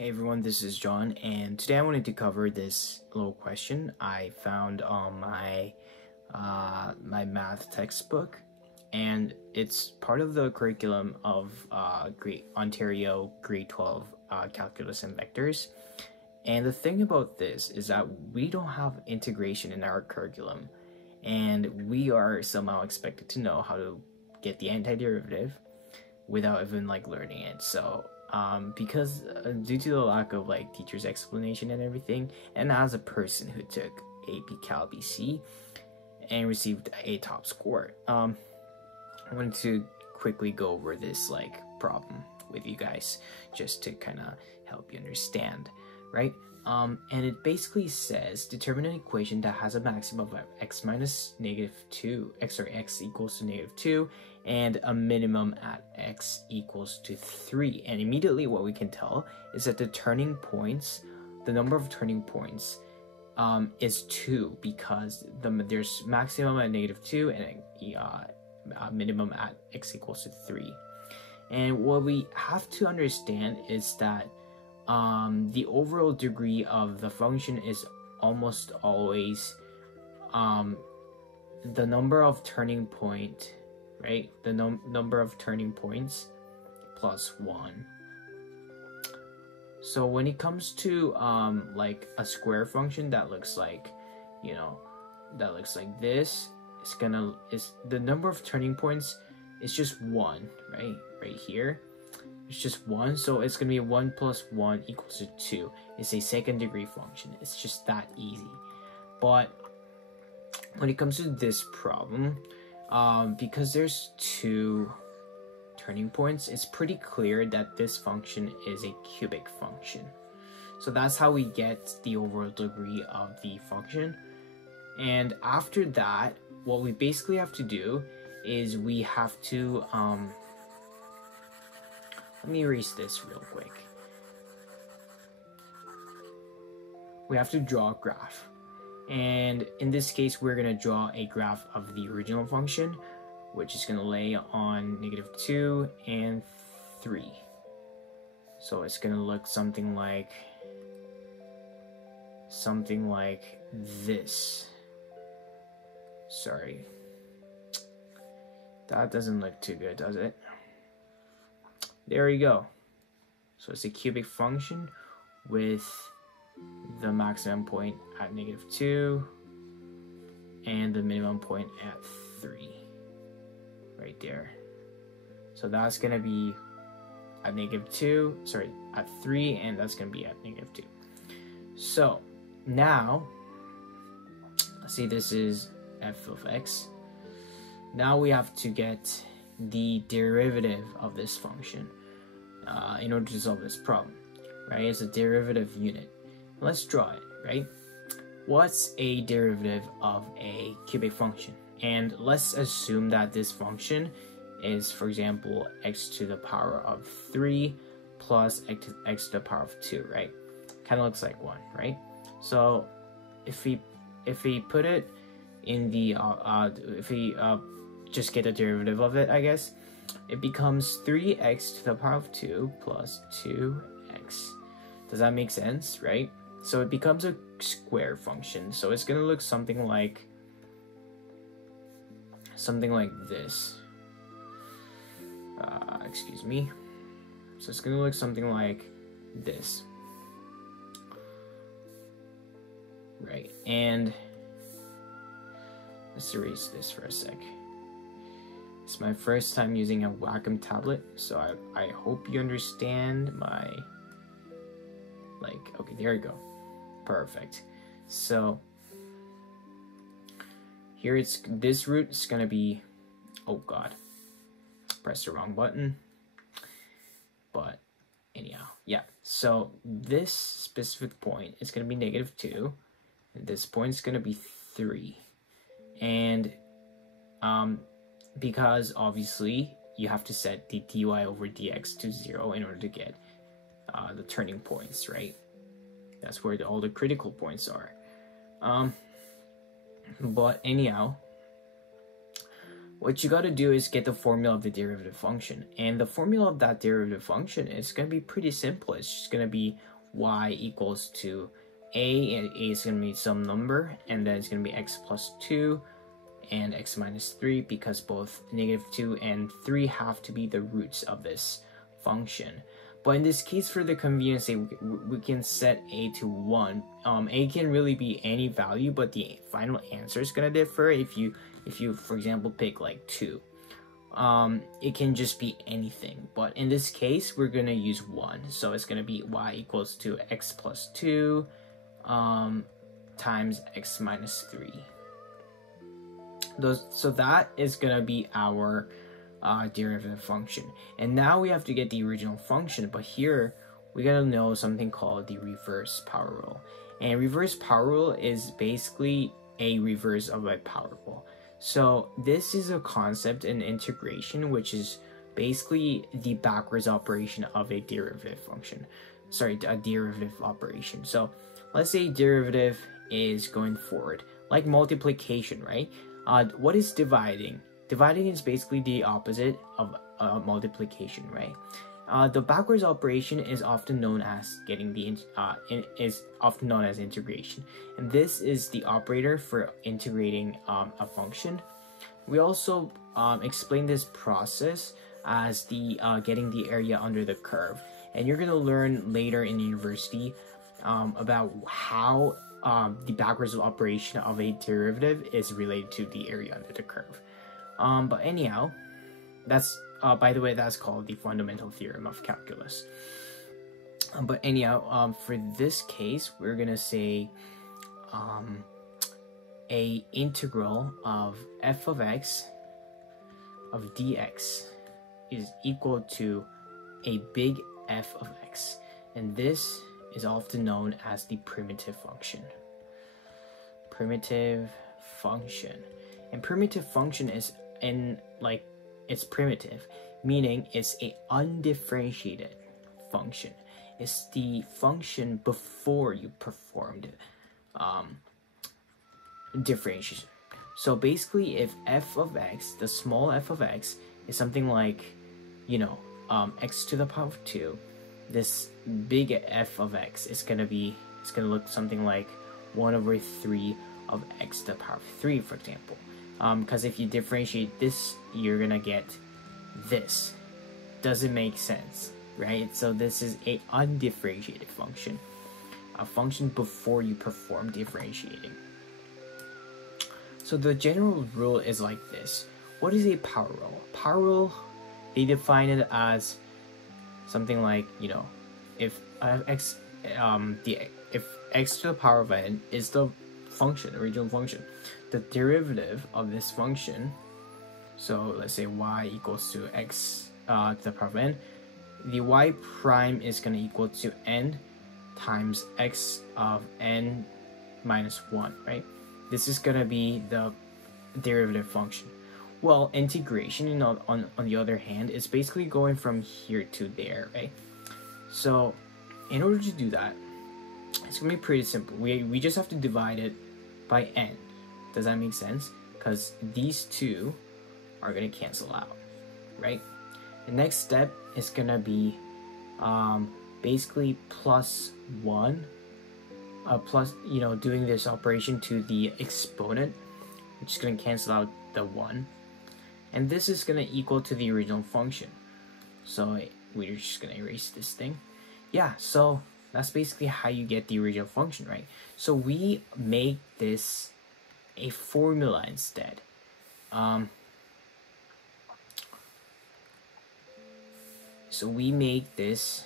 Hey everyone, this is John, and today I wanted to cover this little question I found on my math textbook, and it's part of the curriculum of Ontario Grade 12 Calculus and Vectors. And the thing about this is that we don't have integration in our curriculum, and we are somehow expected to know how to get the antiderivative without even learning it. So because due to the lack of teacher's explanation and everything, and as a person who took AP Cal BC and received a top score, I wanted to quickly go over this problem with you guys just to kind of help you understand, right? And it basically says determine an equation that has a maximum of x minus -2, x equals to -2, and a minimum at x equals to 3. And immediately what we can tell is that the number of turning points is 2, because there's maximum at -2 and a minimum at x equals to 3. And what we have to understand is that the overall degree of the function is almost always the number of turning point, right? The number of turning points plus 1. So when it comes to a square function that looks like this, is the number of turning points is just 1, right here. It's just 1, so it's gonna be 1 plus 1 equals to 2. It's a second degree function. It's just that easy. But when it comes to this problem, because there's 2 turning points, it's pretty clear that this function is a cubic function. So that's how we get the overall degree of the function. And after that, what we basically have to do is we have to let me erase this real quick. We have to draw a graph. And in this case, we're going to draw a graph of the original function, which is going to lay on -2 and 3. So it's going to look something like this. Sorry. That doesn't look too good, does it? There you go. So it's a cubic function with the maximum point at -2 and the minimum point at 3, right there. So that's gonna be at at 3, and that's gonna be at -2. So now, let's see, this is f of x. Now we have to get the derivative of this function in order to solve this problem, right? It's a derivative unit. Let's draw it, right? What's a derivative of a cubic function? And let's assume that this function is, for example, x to the power of 3 plus x to the power of 2, right? Kind of looks like 1, right? So if we put it in the just get the derivative of it, I guess, it becomes 3x to the power of 2 plus 2x. Does that make sense, right? So it becomes a square function. So it's gonna look something like this. Excuse me. So it's gonna look something like this, right? And let's erase this for a sec. It's my first time using a Wacom tablet, so I hope you understand my, okay, there you go. Perfect. So here this root is gonna be, oh god, press the wrong button. But anyhow, yeah. So this specific point is gonna be -2, and this point is gonna be 3. And because obviously you have to set the dy over dx to 0 in order to get the turning points, right? That's where all the critical points are. But anyhow, what you got to do is get the formula of the derivative function. And the formula of that derivative function is going to be pretty simple. It's just going to be y equals to a, and a is going to be some number, and then it's going to be x plus 2 and x minus 3, because both -2 and 3 have to be the roots of this function. But in this case, for the convenience sake, we can set a to 1. A can really be any value, but the final answer is going to differ. If you, for example, pick like 2, it can just be anything. But in this case, we're going to use 1. So it's going to be y equals to x plus 2 times x minus 3. So that is going to be our derivative function. And now we have to get the original function, but here we gotta know something called the reverse power rule. And reverse power rule is basically a reverse of a power rule. So this is a concept in integration, which is basically the backwards operation of a derivative function. Sorry, a derivative operation. So let's say derivative is going forward, like multiplication, right? What is dividing? Dividing is basically the opposite of multiplication, right? The backwards operation is often known as integration, and this is the operator for integrating a function. We also explain this process as the getting the area under the curve, and you're gonna learn later in university about how the backwards operation of a derivative is related to the area under the curve. But anyhow, that's by the way, that's called the fundamental theorem of calculus. But anyhow, for this case, we're gonna say a integral of f of x of dx is equal to a big F of x, and this is often known as the primitive function. Primitive function. And primitive function is it's primitive, meaning it's a undifferentiated function. It's the function before you performed differentiation. So basically, if f of x, the small f of x, is something like, x to the power of 2, this big f of x is gonna look something like 1/3 of x to the power of 3, for example. Because if you differentiate this, you're gonna get this. Doesn't make sense, right? So this is a undifferentiated function, a function before you perform differentiating. So the general rule is like this. What is a power rule? Power rule, they define it as something like, if x to the power of n is the function, original function, the derivative of this function, so let's say y equals to x to the power of n, the y prime is going to equal to n times x of n minus 1, right? This is going to be the derivative function. Well, integration, on the other hand, is basically going from here to there, right? So in order to do that, it's going to be pretty simple. We just have to divide it by n. Does that make sense? Because these two are going to cancel out, right? The next step is going to be basically plus 1, plus, doing this operation to the exponent, which is going to cancel out the 1. And this is going to equal to the original function. So we're just going to erase this thing. Yeah, so that's basically how you get the original function, right? So we make this a formula instead. So we make this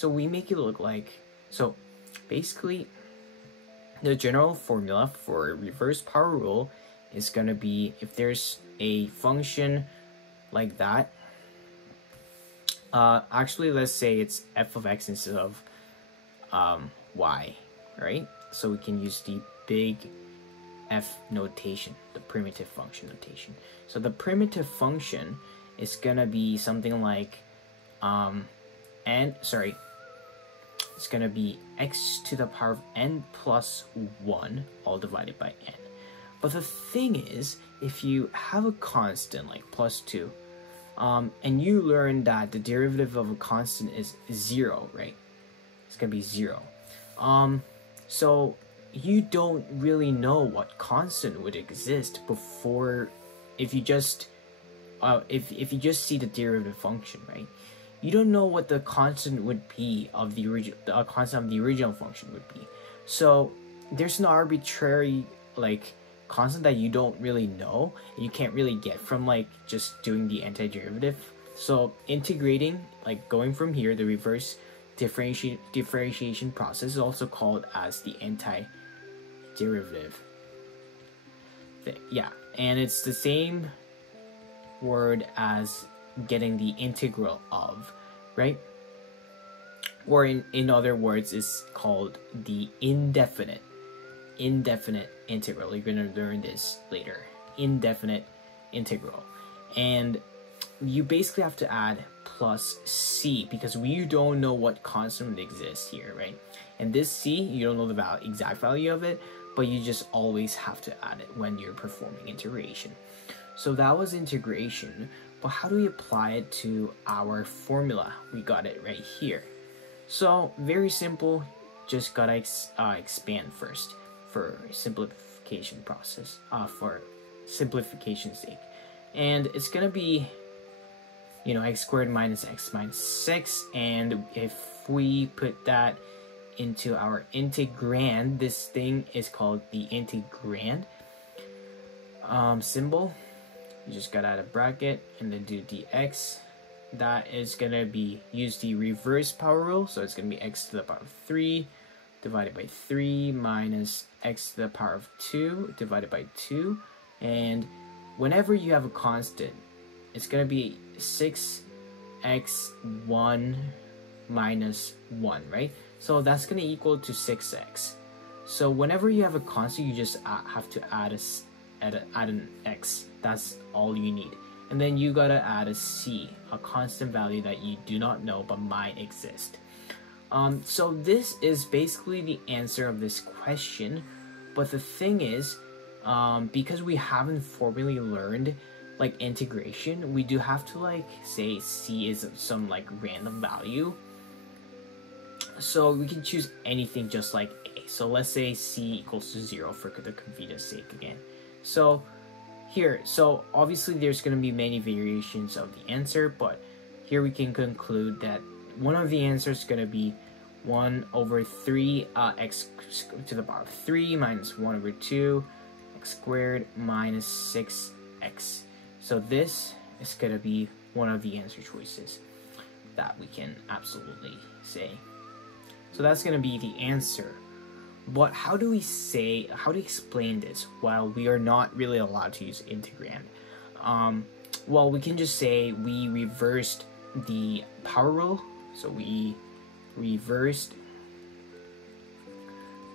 it look like, so basically the general formula for reverse power rule is going to be, if there's a function like that, actually let's say it's f of x instead of y, right? So we can use the big F notation, the primitive function notation. So the primitive function is gonna be something like it's going to be x to the power of n plus 1 all divided by n. But the thing is, if you have a constant like plus 2, and you learn that the derivative of a constant is 0, right? It's going to be 0. So you don't really know what constant would exist before, if you just see the derivative function, right? You don't know what the constant would be of the constant of the original function would be. So there's an arbitrary like constant that you don't really know, and you can't really get from like just doing the antiderivative. So integrating, like going from here, the reverse differentiation process is also called as the antiderivative. Yeah, and it's the same word as getting the integral of, right? Or in other words, it's called the indefinite integral. You're gonna learn this later. Indefinite integral. And you basically have to add plus c, because we don't know what constant would exist here, right? And this c, you don't know the exact value of it, but you just always have to add it when you're performing integration. So that was integration. But how do we apply it to our formula? We got it right here. So very simple, just gotta expand first for simplification process, for simplification's sake. And it's gonna be, you know, x squared minus x minus 6. And if we put that into our integrand, this thing is called the integrand symbol. You just gotta add a bracket and then do dx. That is gonna be, use the reverse power rule, so it's gonna be x to the power of 3 divided by 3 minus x to the power of 2 divided by 2. And whenever you have a constant, it's gonna be 6x1 minus 1, right? So that's gonna equal to 6x. So whenever you have a constant, you just have to add an x. That's all you need. And then you gotta add a c, a constant value that you do not know but might exist. So this is basically the answer of this question. But the thing is, because we haven't formally learned like integration, we do have to like say c is some like random value. So we can choose anything just like a. So let's say c equals to 0 for the convenience sake again. So here, so obviously there's going to be many variations of the answer, but here we can conclude that one of the answers is going to be 1 over 3 x to the power of 3 minus 1 over 2 x squared minus 6x. So this is going to be one of the answer choices that we can absolutely say. So that's going to be the answer. But how do we explain this while we are not really allowed to use integrand? Well, we can just say we reversed the power rule. So we reversed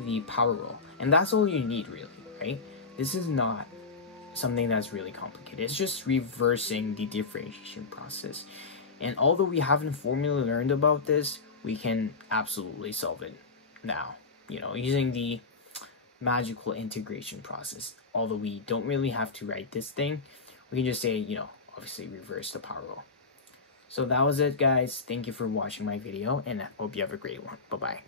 the power rule. And that's all you need really, right? This is not something that's really complicated. It's just reversing the differentiation process. And although we haven't formally learned about this, we can absolutely solve it now, you know, using the magical integration process. Although we don't really have to write this thing, we can just say, you know, obviously reverse the power rule. So that was it, guys. Thank you for watching my video, and I hope you have a great one. Bye-bye.